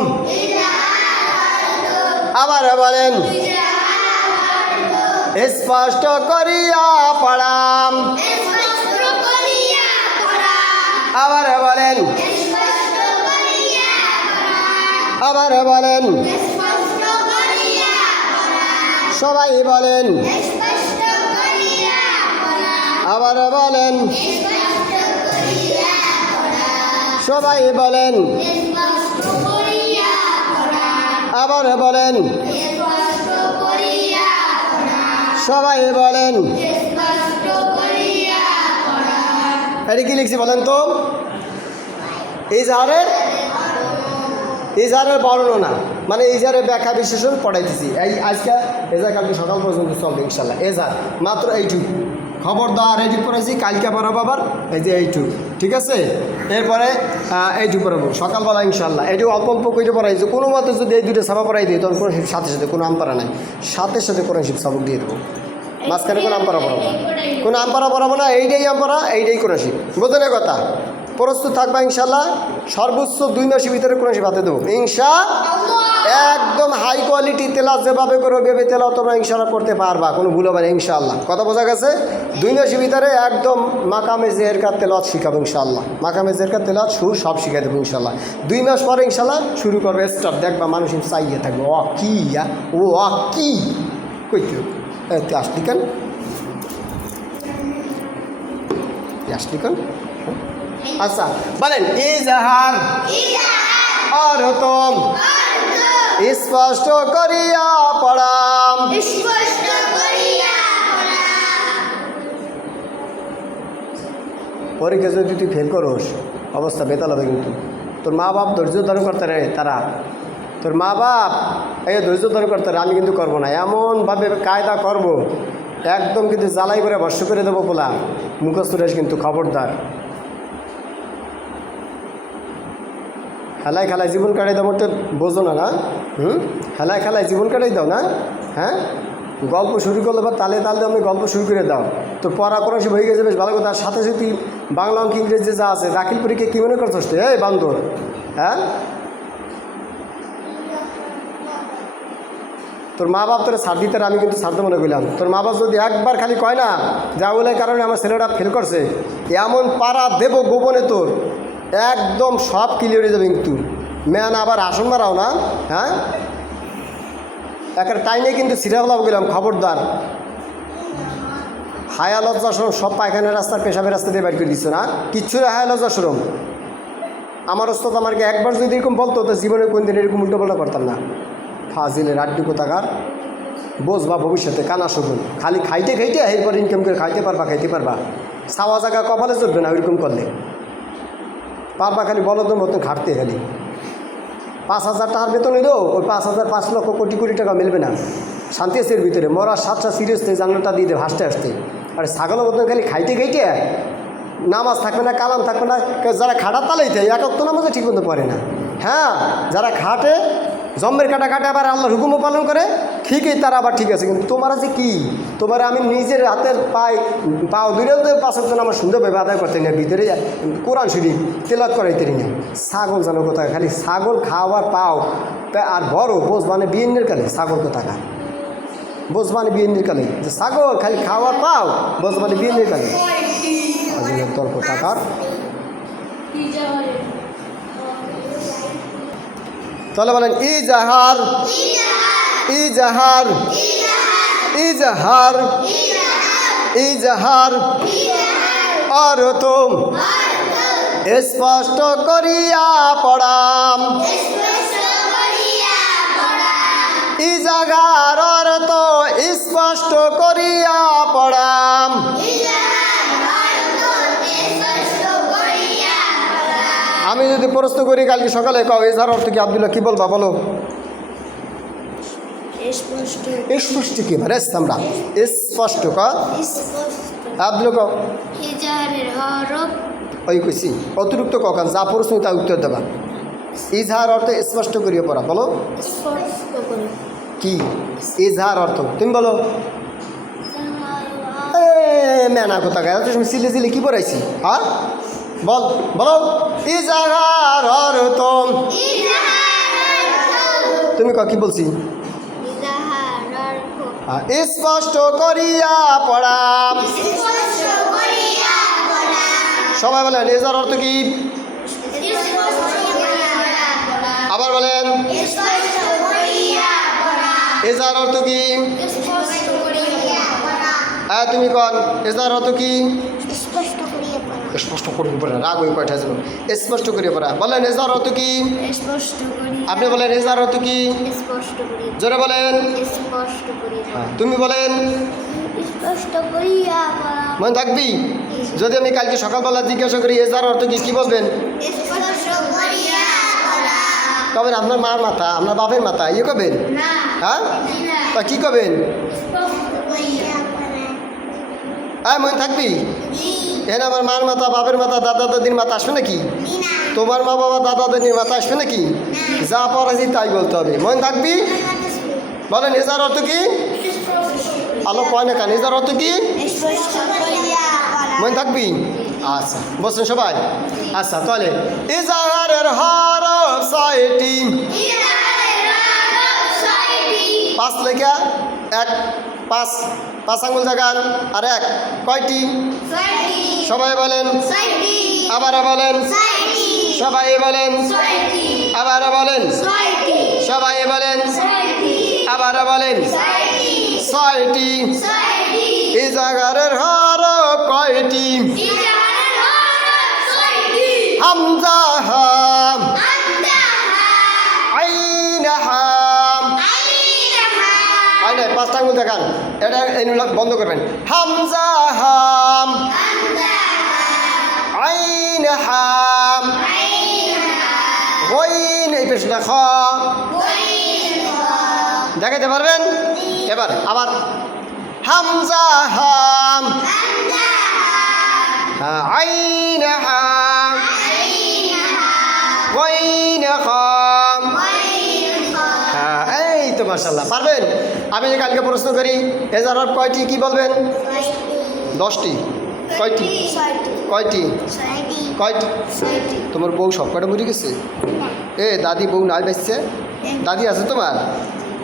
আবার বলেন স্পষ্ট করিয়া পড়াম, আবার বলেন, আবার বলেন সবাই বলেন, আবার বলেন সবাই বলেন, আবার বলেন সবাই বলেন। এটা কি লিখছি বলেন তো? ইজাহারের বর্ণনা মানে ইজাহারের ব্যাখ্যা বিশ্লেষণ পড়াইতেছি। এই আজকে এজাহার কালকে সকাল পর্যন্ত চলবে ইনশাল্লাহ। এজাহার মাত্র এইটুকু, খবরদার এইটুকু পড়াইছি, কালকে পড়াবো আবার এই যে এইটুকু, ঠিক আছে? এরপরে এইটুকু পড়াবো সকালবেলা ইনশাল্লাহ। এইটুকু অল্প অল্প করে পড়াইছি, কোনো মতে যদি এই দুটো সাবা পড়াই দিই তখন কোনো সাথে সাথে কোনো আমপারা নাই, সাথে সাথে কোনো শিব সাবক দিয়ে দেবো, মাঝখানে কোনো আমপারা পড়াবো, কোনো আমপারা পড়াবো না, এইটাই আমপারা, এইটাই কোনো শিব, বোঝেন কথা? প্রস্তুত থাকবা ইনশাল্লাহ। সর্বোচ্চ 2 মাসের ভিতরে কোনো শিব হাতে দেবো ইনশাআল্লাহ। একদম হাই কোয়ালিটি তেলাওয়াত যেভাবে করো ভেবে তেলাওয়াত তোমরা ইনশাআল্লাহ করতে পারবা, কোনো ভুল হবে না ইনশাআল্লাহ। কথা বোঝা গেছে? 2 মাসের ভিতরে একদম মাকামে জেরকাত তেলাওয়াত শিখাবো ইনশাআল্লাহ। মাকামে জেরকাত তেলাওয়াত সুর সব শিখাই দেবো ইনশাআল্লাহ। 2 মাস পরে ইনশাআল্লাহ শুরু করবে স্টার্ট। দেখবা মানুষ চাইয়ে থাকবে ও কি ও কি কইতে তুই আসলি কেন আসলি কেন। আচ্ছা বলেন ইজহার অর্থম স্পষ্ট করিয়া পড়াম। পরীক্ষা যদি তুই ফেল করোস অবস্থা বেতাল হবে কিন্তু। তোর মা বাপ ধৈর্য ধারণ করতে রে, তারা তোর মা বাপ এই ধৈর্য ধারণ করতে রে, আমি কিন্তু করবো না, এমনভাবে কায়দা করব একদম কিন্তু জ্বালাই করে বর্ষ করে দেবো পোলা মুখস্থ রেস কিন্তু খবরদার। খেলায় খেলায় জীবন কাটাই দাও মোটে বোঝো না, না খেলায় খেলায় জীবন কাটাই দাও না। হ্যাঁ গল্প শুরু করলে বা তালে তালে আমি গল্প শুরু করে দাও, তো পড়া করা সে হয়ে গেছে বেশ ভালো কথা। তার সাথে সাথে বাংলা অঙ্ক ইংরেজি যা আছে দাখিল পরীক্ষা কী মনে করছিস তুই এই বান্দর? হ্যাঁ তোর মা বাপ তোর ছাড় দিতে আমি কিন্তু ছাড়তে মনে করলাম। তোর মা বাপ যদি একবার খালি কয় না যা বলে কারণে আমার ছেলেটা ফেল করছে, এমন পাড়া দেবো গোপনে তোর একদম সব ক্লিয়ার হয়ে যাবে কিন্তু। ম্যান আবার আসন মারাও না। হ্যাঁ একটা টাইমে কিন্তু সিরিয়াল গেলাম খবরদার। হায়া লজ্জাশ্রম সব পায়খানার রাস্তার পেশাবের রাস্তা দিয়ে বাইর করে দিচ্ছ না, কিচ্ছু হায়া লজ্জাশ্রম। আমার ওস্তাদ আমাকে একবার যদি এরকম বলতো তো জীবনে কোন দিন এরকম উল্টোপাল্টা করতাম না। ফাজিলের আড্ডি কোথাকার বোঝ বা ভবিষ্যতে কানা শগুন খালি খাইতে খাইতে এরপর ইনকাম করে খাইতে পারবা ছাওয়া জায়গা কপালে চলবে না ওইরকম করলে পারবা। খালি বলদের মতন ঘাটতে খালি 5,000 টাকার বেতন এলো ওই 5,000 5 লক্ষ কোটি কোটি টাকা মিলবে না। শান্তি আছে এর ভিতরে মরার 7টা সিরিয়াসতে জান্নাতটা দিয়ে দেবে হাসতে হাসতে। আর ছাগলের মতন খালি খাইতে খাইতে নামাজ থাকবে না, কালাম থাকবে না। যারা খাটার তালাইতে একক তো নামাজে ঠিক মতো পড়ে না। হ্যাঁ যারা খাটে জম্মের কাটা কাটে আবার আল্লাহর হুকুমও পালন করে ঠিকই তারা আবার ঠিক আছে। কিন্তু তোমার আছে কি, তোমার আমি নিজের হাতের পাও দূরেও 5 ওয়াক্ত নামাজ সুন্দরভাবে আদায় করতে না, ভিতরে কোরআন শরীফ তেলাওয়াত করাইতে না। ছাগল জানো কোথায় খালি ছাগল খাওয়ার পাও আর বড় বোঝ মানে বিয়ের কালে ছাগল কোথাকার বোঝ মানে বিয়ের কালে যে ছাগল খালি খাওয়ার পাও বোঝ মানে বিয়ের কালে তর্ক টাকার। তাহলে বলেন ইজহার ইজহার ইজহার ইজহার অর্থম স্পষ্ট করিয়া পড়াম। ইজহার অর্থ স্পষ্ট করিয়া পড়াম। আমি যদি প্রশ্ন করি কালকে সকালে কও ইজহার অর্থ কি আব্দুল্লাহ কি বলবা বলো? স্পষ্ট কি মানে আমরা স্পষ্ট ক আব্দুল্লাহ কও ওই কইছি অতিরিক্ত কখন যা প্রশ্ন তা উত্তর দেবা। ইজহার অর্থ স্পষ্ট করিয়া পড়া বলো কি ইজহার অর্থ তুমি বলো। মেনা কথা গায়ে তুমি সিলে সিলে কি পড়াইছি হ্যাঁ বল বলো ইজহার অর্থ তুমি কি বলছি স্পষ্ট করিয়া পড়াম। সবাই বলেন ইজহার অর্থ কি আবার বলেন ইজহার অর্থ কি তুমি কন ইজহার অর্থ কি স্পষ্ট করিয়ে পড়া রাগ ওই কয়টা ছিল স্পষ্ট করিয়ে পড়া বলেন ইজহার অর্থ কি আপনি বলেন ইজহার অর্থ কি জোরে বলেন তুমি বলেন মনে থাকবি। যদি আমি কালকে সকালবেলা জিজ্ঞাসা করি ইজহার অর্থ কি কি বলবেন? কবেন আপনার মার মাথা আপনার বাপের মাথা ইয়ে কবেন হ্যাঁ তা কি কবেন হ্যাঁ মনে থাকবি। এখানে আমার মার মাথা বাপের মাথা দাদা দাদির মাথা আসবে নাকি? তোমার মা বাবা দাদা দাদির মাথা আসবে নাকি? যা পড়াছি তাই বলতে হবে মনে থাকবি। বলেন ইজহার অর্থ কি আলো কয় না কেন ইজহার অর্থ কি মনে থাকবি। আচ্ছা বলছেন সবাই। আচ্ছা তাহলে ইজহারের হরফ 6টি 5 লেখা 1 5 5 আঙ্গুল জাগান আর 1 কয়টি সবাই বলেন আবার বলেন সবাই বলেন আবার বলেন সবাই বলেন আবার বলেন 6টি ইজাগারের হরফ কয়টি হামজা হাম আইন হাম আইনে 5টা আঙ্গুল দেখান এটা এইগুলো বন্ধ করবেন হামজা হাম আইন হাম গইন এই পেশটা খ দেখাইতে পারবেন এবার আবার হামজা হাম আইন হাম গইন খাম এই তো মাশাআল্লাহ পারবেন। আমি যে কালকে প্রশ্ন করি এজার হরফ কয়টি কি বলবেন 10টি কয়টি কয়টি কয়টি তোমার বউ সব কটা মরে গেছে এ দাদি বউ নাই বেঁচছে দাদি আছে তোমার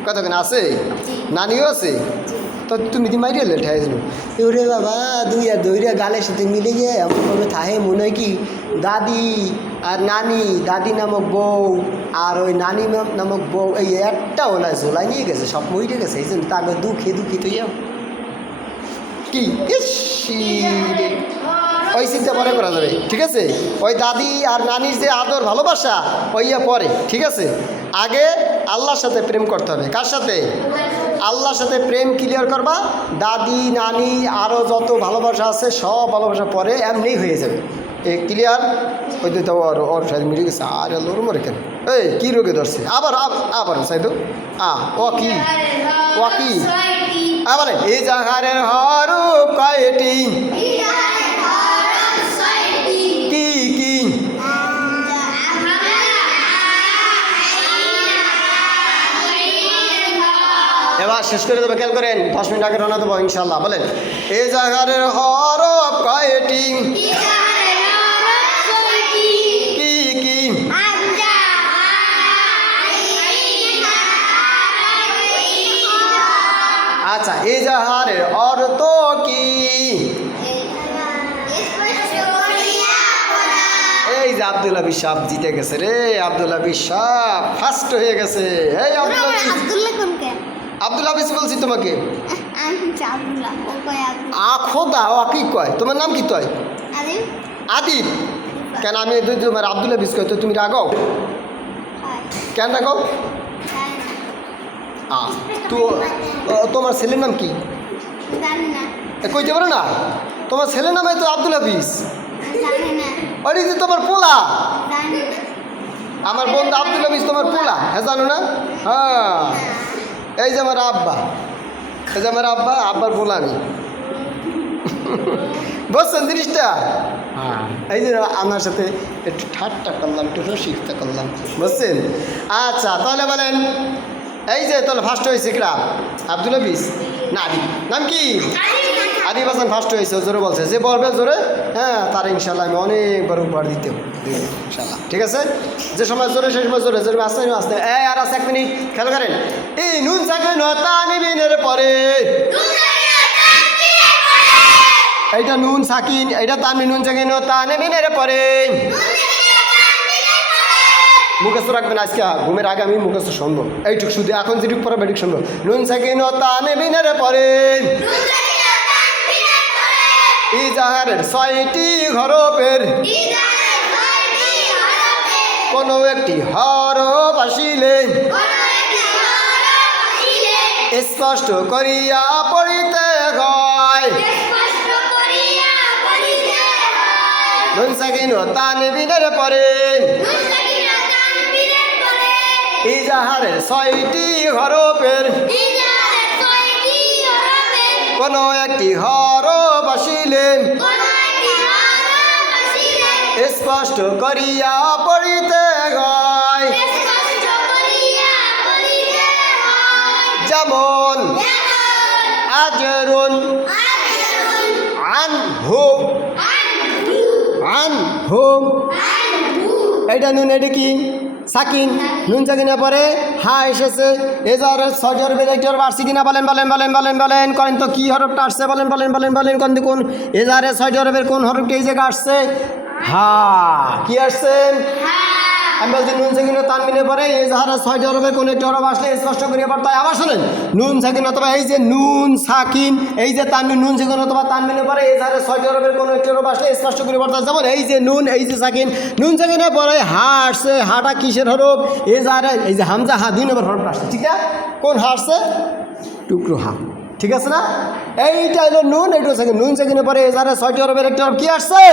কতক্ষণ আছে নানিও আছে তো তুমি তো মাইরে লেঠাইছিল ওরে বাবা দুই আর দইরা গালের সাথে মিলে গিয়ে এমনভাবে থাহে মনে হয় কি দাদি আর নানি দাদি নামক বউ আর ওই নানি নামক বউ এই একটাও না ঝোলাই নিয়ে গেছে সব মরে গেছে এই জন্য তার দুঃখে দুঃখিত কি ওই চিন্তা পরে করা যাবে ঠিক আছে। ওই দাদি আর নানির যে আদর ভালোবাসা ওইয়া পরে ঠিক আছে। আগে আল্লাহর সাথে প্রেম করতে হবে কার সাথে আল্লাহর সাথে প্রেম ক্লিয়ার করবা দাদি নানি আরও যত ভালোবাসা আছে সব ভালোবাসা পরে এমনি হয়ে যাবে এ ক্লিয়ার। ওই তো ওর সাথে মিলে গেছে আর ওর মরে কেন এই কী রোগে ধরছে আবার আবার সাইদু ও কি আবার এই জাহারের হরফ কয়টি কি কি এবার শেষ করে দেবে খেয়াল করেন 10 মিনিট আগে রওনা দেবো ইনশাল্লাহ বলেন এই জাহারের হরফ কয়টি কি কি আচ্ছা এই জাহারের অর্থ কি এই যে আব্দুল হাবিব সাহেব জিতে গেছে রে আব্দুল হাবিব সাহেব ফার্স্ট হয়ে গেছে এই আব্দুল হাবিব বলছি তোমাকে খোদা ও কি কয় তোমার নাম কি তয় আদিব কেন আমি তোমার আব্দুল হাবিব কয় তো তুমি রাগাও কেন রাগাও তো তোমার ছেলের নাম কি কইতে পারো না তোমার ছেলের নাম তো আব্দুল হাফিজ ওই যে তোমার পোলা আমার বন্ধু আব্দুল হাফিজ তোমার পোলা হ্যাঁ জানো না হ্যাঁ এই যে আমার আব্বা এই যে আমার আব্বার পোলা আমি বুঝছেন জিনিসটা হ্যাঁ এই যে আমার সাথে একটু ঠাট্টা করলাম একটু রসিকতা করলাম বুঝছেন। আচ্ছা তাহলে বলেন এই যে তাহলে ফার্স্ট হয়েছে কিরা আব্দুল হাফিজ না আদিব নাম কি আদিব হাসান ফার্স্ট হয়েছে জোরে বলছে যে বলবে জোরে হ্যাঁ তার ইনশাল্লাহ আমি অনেকবার উপহার দিতে ইনশাল্লাহ ঠিক আছে। যে সময় জোরে সেই সময় জোরে জোরে আসতে আসতে এই আর আছে 1 মিনিট খেয়াল করেন এই নুন সাকিন তানবিনের পরে এইটা নুন সাকিন এইটা তানবিন নুন সাকিন তানবিনের পরে মুখস্থ রাখবেন আজকে ঘুমের আগে আমি মুখস্থ শুনবো এইটুক শুধু এখন যেটুক পরে বেটুক শুনবো নুন সাকিন তানবিনের পরে ইজাহারের 6টি হরফের কোনো একটি হরফ আসিলে স্পষ্ট করিয়া পড়িতে হয় নুন সাকিন তানবিনের পরে ইজাহারের 6টি হরফের কোনো একটি হরফ আসিলে স্পষ্ট করিয়া পড়িতে হয় যেমন আজরুন আনহু আনহু এইটা নুন এটা কি সাকিন নুন সাকিনের পরে হা এসেছে। এজাহারের 6টি হরফের একটি হরফ আসছে কিনা বলেন বলেন বলেন বলেন বলেন করেন তো কি হরফটা আসছে বলেন বলেন বলেন বলেন কোন দেখুন এজাহারের 6টি হরফের কোন হরফটি এই জায়গায় আসছে? হা। কি আসছে? আমি বলছি নুন সাকিন তানবিনের পরে এজাহারের 6টি হরফের কোন একটি হরফ আসলে স্পষ্ট করে পড়তে হয়। আবার শোনেন, নুন সাকিন অথবা এই যে নুন সাকিন এই যে তানবিন, নুন সাকিন অথবা তানবিনের পরে এজাহারের 6টি হরফের কোন একটি হরফ আসলে স্পষ্ট করে পড়তে হয়। যেমন এই যে নুন, এই যে সাকিন, নুন সাকিনের পরে হা আসছে। হাটা কিসের হরফ? এজাহারে এই যে হামজা হা 2 নম্বর হরফটা আসছে। ঠিক আছে, কোন হা আসছে? টুকরো হা। ঠিক আছে না? এইটা হলো নুন, এইটা সাকিন। নুন সাকিনের পরে এজাহারের 6টি হরফের একটা হরফ কি আসছে?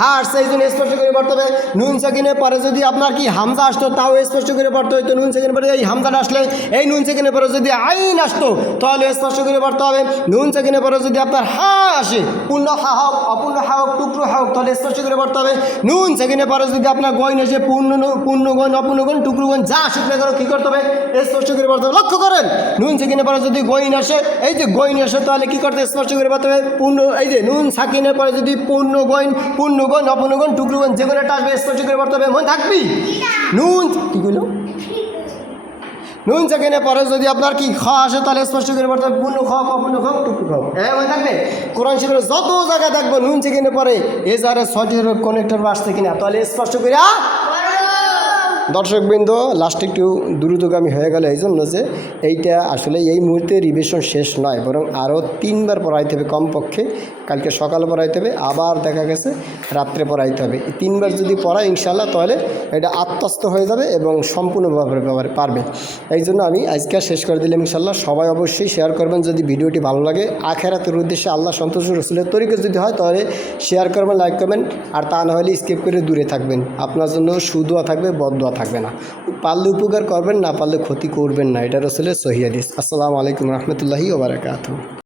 হা আসছে। এই জন্য স্পষ্ট করে পড়তে হবে। নুন সাকিনের পরে যদি আপনার কি হামজা আসতো তাও স্পষ্ট করে পড়তে হইতো। নুন সাকিনের পরে এই হামজাটা আসলে, এই নুন সাকিনের পরে যদি আইন আসতো তাহলে স্পষ্ট করে পড়তে হবে। নুন সাকিনের পরে যদি আপনার হা আসে, পূর্ণ হা হোক অপূর্ণ হা হোক টুকরো হা হোক, তাহলে স্পষ্ট করে পড়তে হবে। নুন সাকিনের পরে যদি আপনার গইন আসে, পূর্ণ গইন অপূর্ণ গইন টুকরো গইন যা আসুক না কেন কী করতে হবে? স্পষ্ট করে পড়তে হবে। লক্ষ্য করেন, নুন সাকিনের পরে যদি গইন আসে, এই যে গইন আসে, তাহলে কী করতে স্পষ্ট করে পড়তে হবে? পূর্ণ, এই যে নুন সাকিনের পরে যদি পূর্ণ গইন অপূর্ণ গইন টুকরো গইন যে কোনো একটা আসবে স্পষ্ট করে পড়তে হবে। মনে থাকবি? নুন কি কইল? নুন সাকিনের পরে যদি আপনার কি খ আসে তাহলে স্পষ্ট করে পড়তে হবে পূর্ণ খ অপূর্ণ খ টুকরো খ। মনে থাকবে? কোরআন শরীফের যত জায়গায় দেখবো নুন সাকিনের পরে এজাহারের 6টি হরফ কানেক্টর আসছে কিনা তাহলে স্পষ্ট করে। দর্শকবৃন্দ, লাস্টে একটু দ্রুতগামী হয়ে গেল এই জন্য যে এইটা আসলে এই মুহূর্তে রিভিশন শেষ নয়, বরং আরও 3বার পড়াইতে হবে কমপক্ষে। কালকে সকালে পড়াইতে হবে, আবার দেখা গেছে রাত্রে পড়াইতে হবে। এই 3বার যদি পড়ায় ইনশাল্লাহ তাহলে এটা আত্মস্থ হয়ে যাবে এবং সম্পূর্ণভাবে পারবে। এই জন্য আমি আজকে শেষ করে দিলাম ইনশাল্লাহ। সবাই অবশ্যই শেয়ার করবেন যদি ভিডিওটি ভালো লাগে। আখেরাতের উদ্দেশ্যে আল্লাহ সন্তোষ রসুলের তরিকা যদি হয় তাহলে শেয়ার করবেন, লাইক করবেন, আর তা না হলে স্কিপ করে দূরে থাকবেন। আপনার জন্য সুদোয়া থাকবে, বদদোয়া থাকবে না। পারলে উপকার করবেন, না পারলে ক্ষতি করবেন না। এটা রসুলের সহিহ হাদিস। আসসালামু আলাইকুম রহমতুল্লাহি ওয়া বারাকাতুহু।